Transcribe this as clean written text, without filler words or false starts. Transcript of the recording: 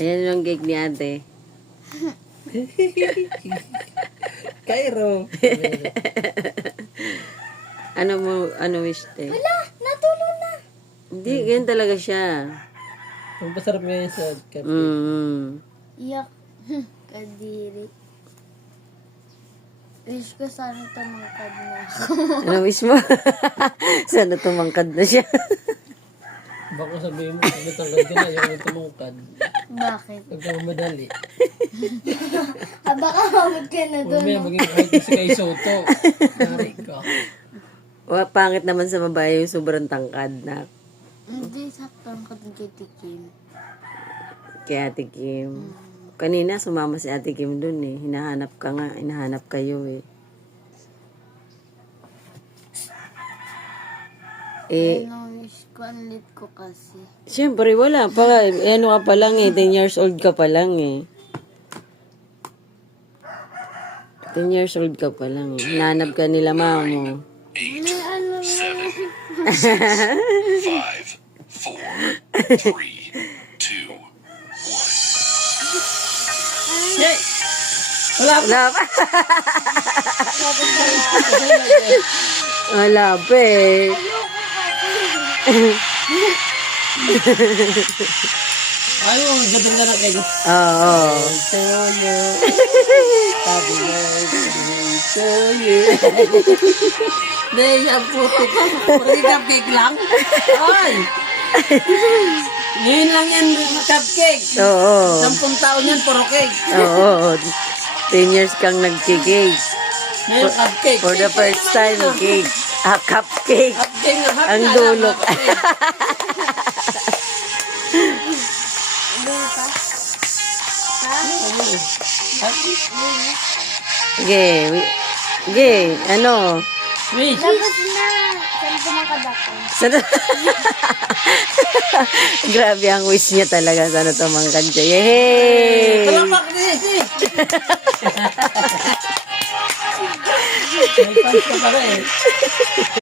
Ayan yung cake ni ate. Cairo. Ano wish te? Wala, natulog na. Hindi, ganyan talaga siya. Ang pasarap ngayon sa cupcake. Iyak. Kadiri. Wish ko sana tumangkad na ako. Ano wish mo? Sana tumangkad na siya. Baka sabihin mo, natanggal ka na, yung tumungkad. Bakit? Huwag kang madali. Baka hawag ka na doon. Mamaya maging kahit kasi kay Soto. Nari ka. Pangit naman sa babae yung sobrang tangkad na Hindi, saktang katitikim. kay Ate Kim. Kanina sumama si Ate Kim dun eh. Hinahanap ka nga. Hinahanap kayo eh. Ano wish ko, anlit ko kasi. Siyempre wala pa. Ano ka pa lang eh. 10 years old ka pa lang eh. 10 years old ka pa lang eh. Hinahanap ka nila mama mo. May ano 5, 4, 3, 2, 1. Yay! Wala pa! Wala pa. Wala pa eh. Ayaw, ang ganda na kayo. Oo. To you. Happy birthday to you. Day, ang puti ka. Puro cupcake lang. Ay! Ngayon lang yan cupcake. Oo. 10 taon yan, puro cake. Oo. 10 years kang nagkikake. Ngayon cupcake. For the first time, cake. Cupcake. Cupcake na happy Ang na dulo. lang, cupcake. Happy? Sige. Sige. Ano? Wish. Tapos na. Saan tumangkad ako? Sana... Grabe ang wish niya talaga. Sana tumangkad siya. Yay! Talamak ni. May fans ka pa rin.